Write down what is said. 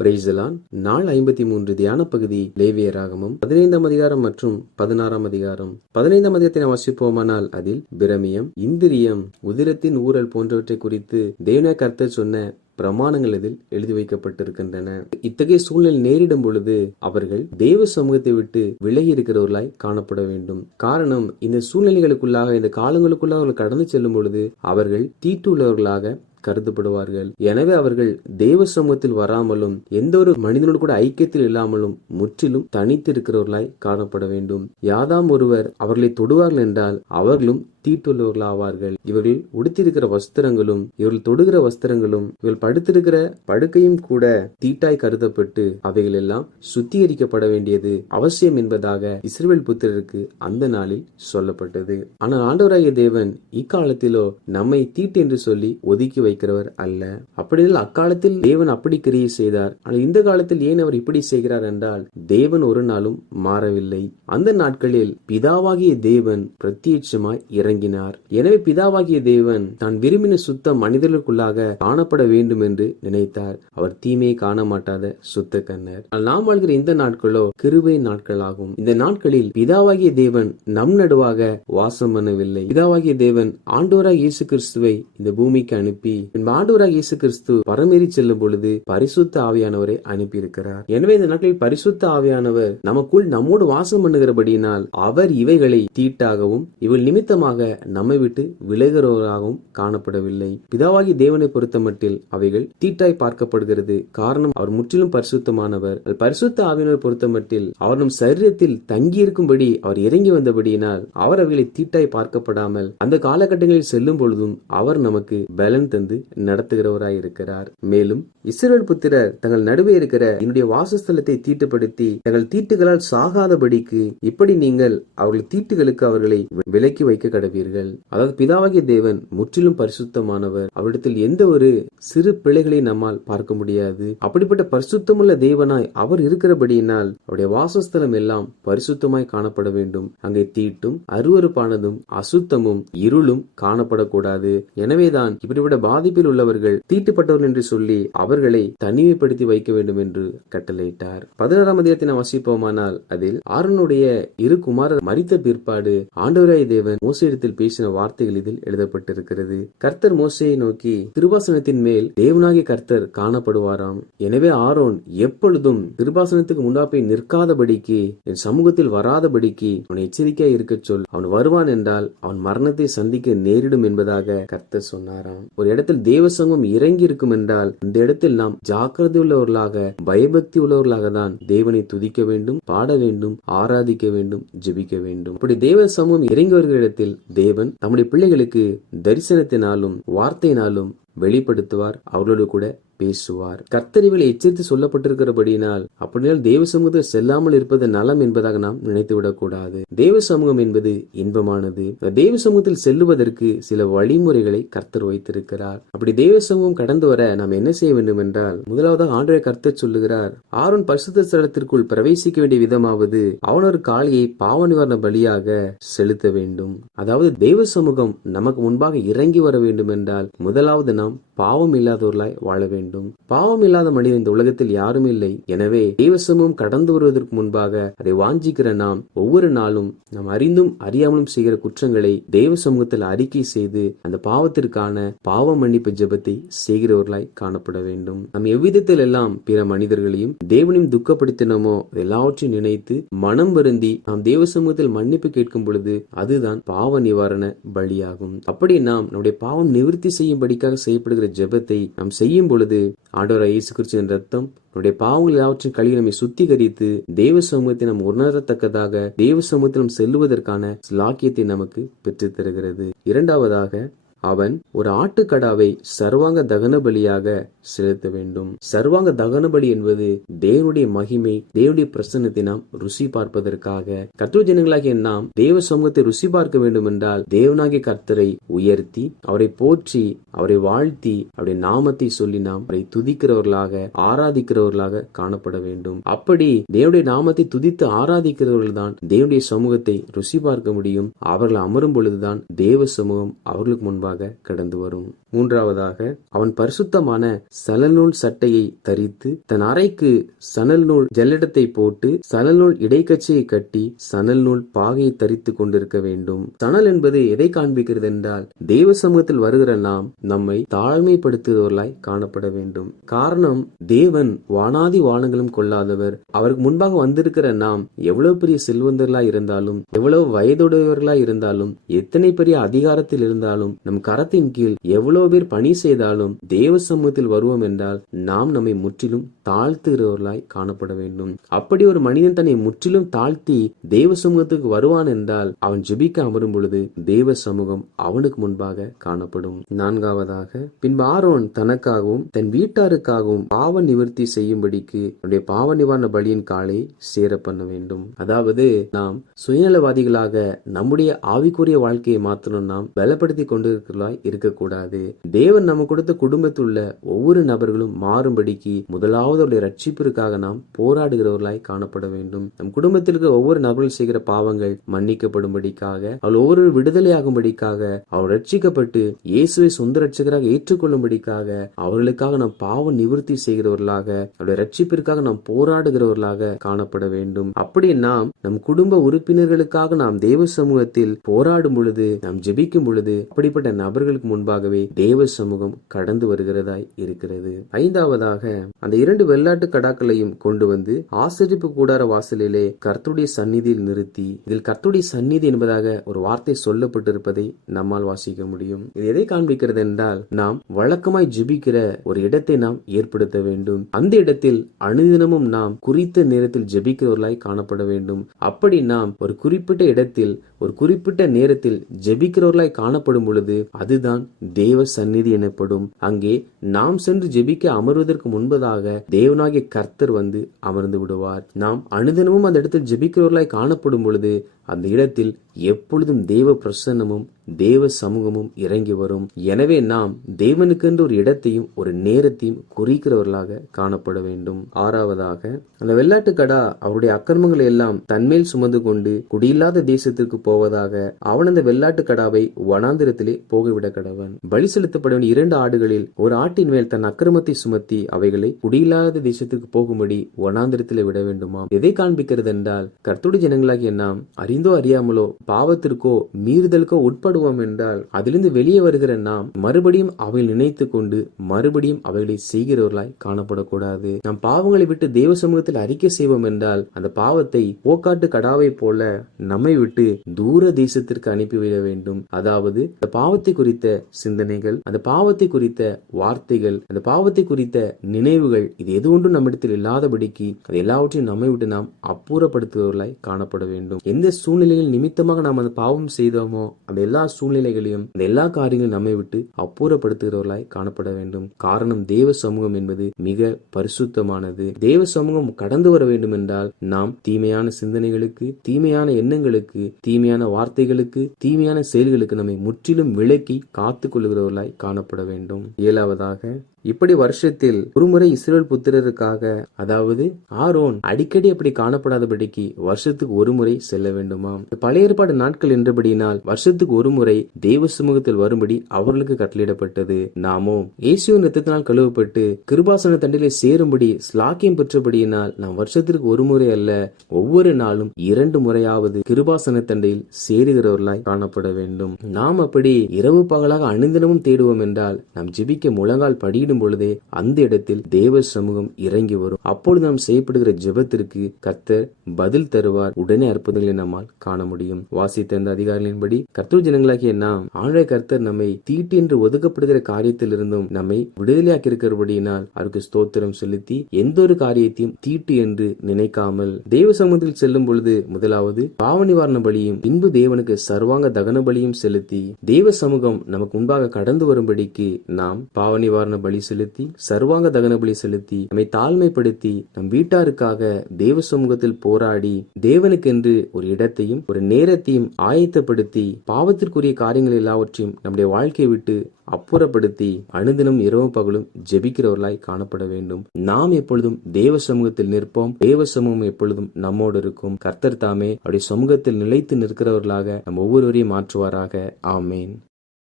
பிரைஸ்தலான். நாள் 53 தியான பகுதி லேவியராகமம் 15ஆம் அதிகாரம் மற்றும் 16ஆம் அதிகாரம். 15ஆம் அதிகாரத்தை நாம் வாசிப்போமானால் அதில் பிரமியம், இந்திரியம், உதிரத்தின் ஊரல் போன்றவற்றை குறித்து தேவனாகிய கர்த்தர் சொன்ன பிரமாணங்கள் இதில் எழுதி வைக்கப்பட்டிருக்கின்றன. இத்தகைய சூழ்நிலை நேரிடும் பொழுது அவர்கள் தேவ சமூகத்தை விட்டு விலகி இருக்கிறவர்களாய் காணப்பட வேண்டும். காரணம், இந்த சூழ்நிலைகளுக்குள்ளாக, இந்த காலங்களுக்குள்ளாக அவர்கள் கடந்து செல்லும் பொழுது அவர்கள் தீட்டுள்ளவர்களாக கருதப்படுவார்கள். எனவே அவர்கள் தேவ சமூகத்தில் வராமலும் எந்த ஒரு மனிதனோடு கூட ஐக்கியத்தில் இல்லாமலும் முற்றிலும் தனித்து இருக்கிறவர்களாய் காணப்பட வேண்டும். யாதாம் ஒருவர் அவர்களை தொடுவார்கள் என்றால் அவர்களும் தீட்டுள்ளவர்களாவார்கள். இவர்கள் உடுத்திருக்கிற வஸ்திரங்களும் இவர்கள் தொடுகிற வஸ்திரங்களும் இவர்கள் படுத்திருக்கிற படுக்கையும் கூட தீட்டாய் கருதப்பட்டு அவைகள் எல்லாம் சுத்திகரிக்கப்பட வேண்டியது அவசியம் என்பதாக இஸ்ரவேல் புத்திரருக்கு அந்த நாளில் சொல்லப்பட்டது. ஆனால் ஆண்டவராகிய தேவன் இக்காலத்திலோ நம்மை தீட்டு என்று சொல்லி ஒதுக்கி வைக்கிறவர் அல்ல. அப்படினால் அக்காலத்தில் தேவன் அப்படி கிரியை செய்தார். ஆனால் இந்த காலத்தில் ஏன் அவர் இப்படி செய்கிறார் என்றால் தேவன் ஒரு நாளும் மாறவில்லை. அந்த நாட்களில் பிதாவாகிய தேவன் பிரத்யட்சமாய் இறங்கினார். எனவே பிதாவாகிய தேவன் தான் விரும்பின சுத்த மனிதர்களுக்குள்ளாக காணப்பட வேண்டும் என்று நினைத்தார். அவர் தீமையை காண மாட்டாத சுத்த கண்ணர். நாம் வாழ்கிற இந்த நாட்களோ கிருபை நாட்களாகும். இந்த நாட்களில் பிதாவாகிய தேவன் நம் நடுவாக வாசம் பண்ணவில்லை. பிதாவாகிய தேவன் ஆண்டவராகிய இயேசு கிறிஸ்துவை இந்த பூமிக்கு அனுப்பி ஆண்டவராகிய இயேசு கிறிஸ்து பரமேறி செல்லும் பொழுது பரிசுத்த ஆவியானவரை அனுப்பியிருக்கிறார். எனவே இந்த நாட்களில் பரிசுத்த ஆவியானவர் நமக்குள் நம்மோடு வாசம் பண்ணுகிறபடியினால் அவர் இவைகளை தீட்டாகவும் இவள் நிமித்தமாக நம்மை விட்டு விலகிறவராகவும் காணப்படவில்லை. பிதாவாகி தேவனை பொறுத்த மட்டில் அவைகள் தீட்டாய் பார்க்கப்படுகிறது. காரணம், அவர் முற்றிலும் பரிசுத்தமானவர். பரிசுத்த ஆவியானவர் பொறுத்த மட்டில் அவர் நம் சரீரத்தில் தங்கியிருக்கும்படி அவர் இறங்கி வந்தபடியினால் அவர் அவைகளை தீட்டாய் பார்க்கப்படாமல் அந்த காலகட்டங்களில் செல்லும் பொழுதும் அவர் நமக்கு பலன் தந்து நடத்துகிறவராய் இருக்கிறார். மேலும் இஸ்ரவேல் புத்திரர் தங்கள் நடுவே இருக்கிற என்னுடைய வாசஸ்தலத்தை தீட்டுப்படுத்தி தங்கள் தீட்டுகளால் சாகாதபடிக்கு இப்படி நீங்கள் அவர்கள் தீட்டுகளுக்கு அவர்களை விலக்கி வைக்க கடவீர்கள். அதாவது பிதாவாகிய தேவன் முற்றிலும் பரிசுத்தமானவர். அவரிடத்தில் எந்த ஒரு சிறு பிழைகளை நம்மால் பார்க்க முடியாது. அப்படிப்பட்ட பரிசுத்தமுள்ள தேவனாய் அவர் இருக்கிறபடியினால் அவருடைய வாசஸ்தலம் எல்லாம் பரிசுத்தமாய் காணப்பட வேண்டும். அங்கே தீட்டும் அருவருப்பானதும் அசுத்தமும் இருளும் காணப்படக்கூடாது. எனவேதான் இப்படிப்பட்ட பாதிப்பில் உள்ளவர்கள் தீட்டுப்பட்டவர்கள் என்று சொல்லி அவர்களை தனிமைப்படுத்தி வைக்க வேண்டும் என்று கட்டளையிட்டார். 16ஆம் அதிகாரத்தை நாம் வாசிப்போமானால் அதில் ஆரோனுடைய இரு குமாரர் மரித்த பிற்பாடு ஆண்டவராகிய தேவன் மோசேயிடத்தில் பேசின வார்த்தைகள் இதில் எழுதப்பட்டிருக்கிறது. கர்த்தர் மோசேயை நோக்கி, கிருபாசனத்தின் மேல் தேவனாகிய கர்த்தர் காணப்படுவாராம். எனவே ஆரோன் எப்பொழுதும் கிருபாசனத்துக்கு முன்பாக நிற்காதபடிக்கு, என் சமூகத்தில் வராதபடிக்கு அவனை எச்சரிக்கையாக இருக்க சொல். அவன் வருவான் என்றால் அவன் மரணத்தை சந்திக்க நேரிடும் என்பதாக கர்த்தர் சொன்னாராம். ஒரு இடத்தில் தேவ சமூகம் இறங்கி இருக்கும் என்றால் அந்த இடத்தில் நாம் ஜாக்கிரதை உள்ளவர்களாக, பயபக்தி உள்ளவர்களாக தான் தேவனை துதிக்க வேண்டும், பாட வேண்டும், ஆராதிக்க வேண்டும், ஜெபிக்க வேண்டும். அப்படி தேவ சமூகம் இறங்கி வருகிற இடத்தில் தேவன் நம்முடைய பிள்ளைகளுக்கு தரிசனத்தினாலும் வார்த்தையினாலும் வெளிப்படுத்துவார், அவர்களோடு கூட பேசுவார். கர்த்தரிகளை எச்சரித்து சொல்லப்பட்டிருக்கிறபடியினால் அப்படினால் தேவ சமூகத்தில் செல்லாமல் இருப்பது நலம் என்பதாக நாம் நினைத்துவிடக் கூடாது. தேவ சமூகம் என்பது இன்பமானது. தேவ சமூகத்தில் செல்லுவதற்கு சில வழிமுறைகளை கர்த்தர் வைத்திருக்கிறார். அப்படி தேவ சமூகம் கடந்து வர நாம் என்ன செய்ய வேண்டும் என்றால், முதலாவதாக ஆண்டவராகிய கர்த்தர் சொல்லுகிறார், ஆரோன் பரிசுத்த ஸ்தலத்திற்குள் பிரவேசிக்க வேண்டிய விதமாவது அவன் ஒரு காளையை பாவ நிவாரண பலியாக செலுத்த வேண்டும். அதாவது தேவ சமூகம் நமக்கு முன்பாக இறங்கி வர வேண்டும் என்றால் முதலாவது நாம் பாவம் இல்லாதவர்களாய் வாழ வேண்டும். பாவம் இல்லாத மனிதன் இந்த உலகத்தில் யாரும் இல்லை. எனவே தேவ சமூகம் கடந்து வருவதற்கு முன்பாக அதை வாஞ்சிக்கிற நாம் ஒவ்வொரு நாளும் நாம் அறிந்தும் அறியாமலும் செய்கிற குற்றங்களை தேவ சமூகத்தில் அறிக்கை செய்து அந்த பாவத்திற்கான பாவ மன்னிப்பு ஜெபத்தை செய்கிறவர்களாய் காணப்பட வேண்டும். நாம் எவ்விதத்தில் எல்லாம் பிற மனிதர்களையும் தேவனையும் துக்கப்படுத்தினோமோ எல்லாவற்றையும் நினைத்து மனம் வருந்தி நாம் தேவ சமூகத்தில் மன்னிப்பு கேட்கும் பொழுது அதுதான் பாவ நிவாரண பலியாகும். அப்படி நாம் நம்முடைய பாவம் நிவர்த்தி செய்யும்படிக்காக செய்யப்படுகிற ஜெபத்தை நாம் செய்யும் பொழுது ஆண்டவராகிய இயேசு கிறிஸ்துவின் ரத்தம் நம்முடைய பாவங்கள் எல்லாவற்றையும் கழுவி நம்மை சுத்திகரித்து தேவ சமூகத்தை நாம் உணரத்தக்கதாக தேவ சமூகத்தில் செல்லுவதற்கான ஸ்லாக்கியத்தை நமக்கு பெற்றுத் தருகிறது. இரண்டாவதாக அவன் ஒரு ஆட்டுக்கடாவை சர்வாங்க தகன பலியாக செலுத்த வேண்டும். சர்வாங்க தகன பலி என்பது தேவனுடைய மகிமை, தேவனுடைய பிரசன்னத்தை நாம் ருசி பார்ப்பதற்காக. கர்த்தர் ஜனங்களாகிய நாம் தேவ சமூகத்தை ருசி பார்க்க வேண்டும் என்றால் தேவனாகிய கர்த்தரை உயர்த்தி அவரை போற்றி அவரை வாழ்த்தி அவருடைய நாமத்தை சொல்லி நாம் அவரை துதிக்கிறவர்களாக ஆராதிக்கிறவர்களாக காணப்பட வேண்டும். அப்படி தேவனுடைய நாமத்தை துதித்து ஆராதிக்கிறவர்கள் தான் தேவனுடைய சமூகத்தை ருசி பார்க்க முடியும். அவர்கள் அமரும் பொழுதுதான் தேவ சமூகம் அவர்களுக்கு முன்பாக முன்பாக கடந்து வரும். மூன்றாவதாக, அவன் பரிசுத்தமான சணல் நூல் சட்டையை தரித்து தன் அறைக்கு சணல் நூல் ஜல்லடத்தை போட்டு சணல் நூல் இடைக்கச்சையை கட்டி சணல் நூல் பாகையை தரித்து கொண்டிருக்க வேண்டும். சணல் என்பது எதை காண்பிக்கிறது என்றால், தேவ சமூகத்தில் வருகிற நாம் நம்மை தாழ்மைப்படுத்துவர்களாய் காணப்பட வேண்டும். காரணம், தேவன் வானாதி வானங்களும் கொள்ளாதவர். அவருக்கு முன்பாக வந்திருக்கிற நாம் எவ்வளவு பெரிய செல்வந்தர்களாய் இருந்தாலும், எவ்வளவு வயதுடையவர்களாய் இருந்தாலும், எத்தனை பெரிய அதிகாரத்தில் இருந்தாலும், நம் கரத்தின் கீழ் எவ்வளவு பேர் பணி செய்தாலும் தேவ சமூகத்தில் வருவோம் என்றால் நாம் நம்மை முற்றிலும் தாழ்த்துகிறவர்களாய் காணப்பட வேண்டும். அப்படி ஒரு மனிதன் தன்னை முற்றிலும் தாழ்த்தி தேவ சமூகத்துக்கு வருவான் என்றால் அவன் ஜெபிக்க அமரும் பொழுது தேவ சமூகம் அவனுக்கு முன்பாக காணப்படும். நான்காவதாக, பின்பு ஆரோன் தனக்காகவும் தன் வீட்டாருக்காகவும் பாவ நிவர்த்தி செய்யும்படிக்கு அவருடைய பாவ நிவாரண பலியின் காலை சேர பண்ண வேண்டும். அதாவது, நாம் சுயநலவாதிகளாக நம்முடைய ஆவிக்குரிய வாழ்க்கையை மாத்திரம் நாம் பலப்படுத்தி கொண்டிருக்கிறவர்களாய் இருக்கக்கூடாது. தேவன் நம்ம கொடுத்த குடும்பத்தில் உள்ள ஒவ்வொரு நபர்களும் மாறும்படிக்கு முதலாவது அவருடைய ரட்சிப்பிற்காக நாம் போராடுகிறவர்களாய் காணப்பட வேண்டும். நம் குடும்பத்தில் இருக்கிற ஒவ்வொரு நபர்கள் செய்கிற பாவங்கள் மன்னிக்கப்படும்படிக்காக, அவள் ஒவ்வொரு விடுதலையாகும்படிக்காக, அவர் ரட்சிக்கப்பட்டு இயேசுவை சொந்த ரட்சகராக ஏற்றுக்கொள்ளும்படிக்காக அவர்களுக்காக நாம் பாவ நிவர்த்தி செய்கிறவர்களாக, அவருடைய ரட்சிப்பிற்காக நாம் போராடுகிறவர்களாக காணப்பட வேண்டும். அப்படி நாம் நம் குடும்ப உறுப்பினர்களுக்காக நாம் தேவ சமூகத்தில் போராடும் பொழுது, நாம் ஜெபிக்கும் பொழுது, அப்படிப்பட்ட நபர்களுக்கு முன்பாகவே தேவ சமூகம் கடந்து வருகிறதாய் இருக்கிறது. ஐந்தாவதாக, அந்த 2 வெள்ளாட்டு கடாக்களையும் கொண்டு வந்து ஆசரிப்பு கூடார வாசலிலே கர்த்தருடைய சந்நிதியில் நிறுத்தி, இதில் கர்த்தருடைய சந்நிதி என்பதாக ஒரு வார்த்தை சொல்லப்பட்டிருப்பதை நம்மால் வாசிக்க முடியும். இது எதை காண்பிக்கிறது என்றால், நாம் வழக்கமாய் ஜெபிக்கிற ஒரு இடத்தை நாம் ஏற்படுத்த வேண்டும். அந்த இடத்தில் அனுதினமும் நாம் குறித்த நேரத்தில் ஜெபிக்கிறவர்களாய் காணப்பட வேண்டும். அப்படி நாம் ஒரு குறிப்பிட்ட இடத்தில் ஒரு குறிப்பிட்ட நேரத்தில் ஜெபிக்கிறவர்களாய் காணப்படும் பொழுது அதுதான் தேவ சந்நிதி எனப்படும். அங்கே நாம் சென்று ஜெபிக்க அமர்வதற்கு முன்பதாக தேவனாகிய கர்த்தர் வந்து அமர்ந்து விடுவார். நாம் அனுதினமும் அந்த இடத்தில் ஜெபிக்கிறவர்களாய் காணப்படும் பொழுது அந்த இடத்தில் எப்பொழுதும் தேவ பிரசன்னமும் தேவ சமூகமும் இறங்கி வரும். எனவே நாம் தேவனுக்கென்று ஒரு இடத்தையும் ஒரு நேரத்தையும் குறிக்கிறவர்களாக காணப்பட வேண்டும். ஆறாவதாக, அந்த வெள்ளாட்டு கடா அவருடைய அக்கிரமங்களை எல்லாம் தன்மேல் சுமந்து கொண்டு குடியில்லாத தேசத்திற்கு போவதாக அவன் அந்த வெள்ளாட்டு கடாவை வனாந்திரத்திலே போகவிட கடவன். பலி செலுத்தப்படும் 2 ஆடுகளில் ஒரு ஆட்டின் மேல் தன் அக்கிரமத்தை சுமத்தி அவைகளை குடியில்லாத தேசத்திற்கு போகும்படி வனாந்திரத்திலே விட வேண்டுமாம். எதை காண்பிக்கிறது என்றால், கர்த்தருடைய ஜனங்களாகிய நாம் அறிந்தோ அறியாமலோ பாவத்திற்கோ மீறுதலுக்கோ உட்படுவோம் என்றால் அதிலிருந்து வெளியே வருகிற நாம் மறுபடியும் அவைகள் நினைத்து கொண்டு மறுபடியும் அவைகளை செய்கிறவர்களாய் காணப்படக்கூடாது. நாம் பாவங்களை விட்டு தேவ சமூகத்தில் அறிக்கை செய்வோம் என்றால் அந்த பாவத்தை போக்காட்டு கடாவை போல நம்மை விட்டு தூர தேசத்திற்கு அனுப்பிவிட வேண்டும். அதாவது, அந்த பாவத்தை குறித்த சிந்தனைகள், அந்த பாவத்தை குறித்த வார்த்தைகள், அந்த பாவத்தை குறித்த நினைவுகள், இது எது ஒன்றும் நம்மிடத்தில் இல்லாதபடிக்கு அது எல்லாவற்றையும் நம்மை விட்டு நாம் அப்புறப்படுத்துவர்களாய் காணப்பட வேண்டும். எந்த சூழ்நிலையில் நிமித்தமாக நாம் அந்த பாவம் செய்தோமோ அந்த எல்லா சூழ்நிலைகளையும் அந்த எல்லா காரியங்களும் நம்மை விட்டு அப்புறப்படுத்துகிறவர்களாய் காணப்பட வேண்டும். காரணம், தேவ சமூகம் என்பது மிக பரிசுத்தமானது. தேவ சமூகம் கடந்து வர வேண்டும் என்றால் நாம் தீமையான சிந்தனைகளுக்கு, தீமையான எண்ணங்களுக்கு, தீமையான வார்த்தைகளுக்கு, தீமையான செயல்களுக்கு நம்மை முற்றிலும் விலக்கி காத்துக் கொள்கிறவர்களாய் காணப்பட வேண்டும். ஏழாவதாக, இப்படி வருஷத்தில் ஒருமுறை இஸ்ரவேல் புத்திரருக்காக, அதாவது ஆரோன் அடிக்கடி அப்படி காணப்படாதபடிக்கு வருஷத்துக்கு ஒரு முறை செல்ல வேண்டுமாம். பழைய ஏற்பாடு நாட்கள் என்றபடியினால் வருஷத்துக்கு ஒரு முறை தேவ சமூகத்தில் வரும்படி அவர்களுக்கு கட்டளையிடப்பட்டது. நாமோ இயேசுவின் இரத்தத்தினால் கழுவப்பட்டு கிருபாசன தண்டிலே சேரும்படி ஸ்லாக்கியம் பெற்றபடியினால் நாம் வருஷத்திற்கு ஒரு முறை அல்ல, ஒவ்வொரு நாளும் 2 முறையாவது கிருபாசன தண்டையில் சேருகிறவர்களாய் காணப்பட வேண்டும். நாம் அப்படி இரவு பகலாக அனுதினமும் தேடுவோம் என்றால் நாம் ஜெபிக்க முழங்கால் படியிடும் பொழுதே அந்த இடத்தில் தேவ சமூகம் இறங்கி வரும். அப்பொழுது நாம் செய்யப்படுகிற ஜெபத்திற்கு கர்த்தர் பதில் தருவார். உடனே அற்புதங்களை நம்மால் காண முடியும். வாசித்த இந்த அதிகாரிகளின்படி கர்த்தர் ஜனங்களாகிய நாம் ஆண்டவராகிய கர்த்தர் நம்மை தீட்டு என்று ஒதுக்கப்படுகிற காரியத்தில் இருந்தும் நம்மை விடுதலையாக்கி இருக்கிறபடியினால் அவருக்கு ஸ்தோத்திரம் செலுத்தி எந்த ஒரு காரியத்தையும் தீட்டு என்று நினைக்காமல் தேவ சமூகத்தில் செல்லும் பொழுது முதலாவது பாவ நிவாரண பலியும் பின்பு தேவனுக்கு சர்வாங்க தகன பலியும் செலுத்தி தேவ சமூகம் நமக்கு முன்பாக கடந்து வரும்படிக்கு நாம் பாவ நிவாரண பலி செலுத்தி சர்வாங்க தகன பலி செலுத்தி நம்மை தாழ்மைப்படுத்தி நம் வீட்டாருக்காக தேவ சமூகத்தில் போராடி தேவனுக்கென்று ஒரு இடத்தையும் ஒரு நேரத்தையும் ஆயத்தப்படுத்தி பாவத்திற்குரிய காரியங்கள் எல்லாவற்றையும் நம்முடைய வாழ்க்கையை விட்டு அப்புறப்படுத்தி அனுதினம் இரவு பகலும் ஜெபிக்கிறவர்களாய் காணப்பட வேண்டும். நாம் எப்பொழுதும் தேவ சமூகத்தில் நிற்போம். தேவ சமூகம் எப்பொழுதும் நம்மோடு இருக்கும். கர்த்தர் தாமே அவருடைய சமூகத்தில் நிலைத்து நிற்கிறவர்களாக நம் ஒவ்வொருவரையும் மாற்றுவாராக. ஆமேன்.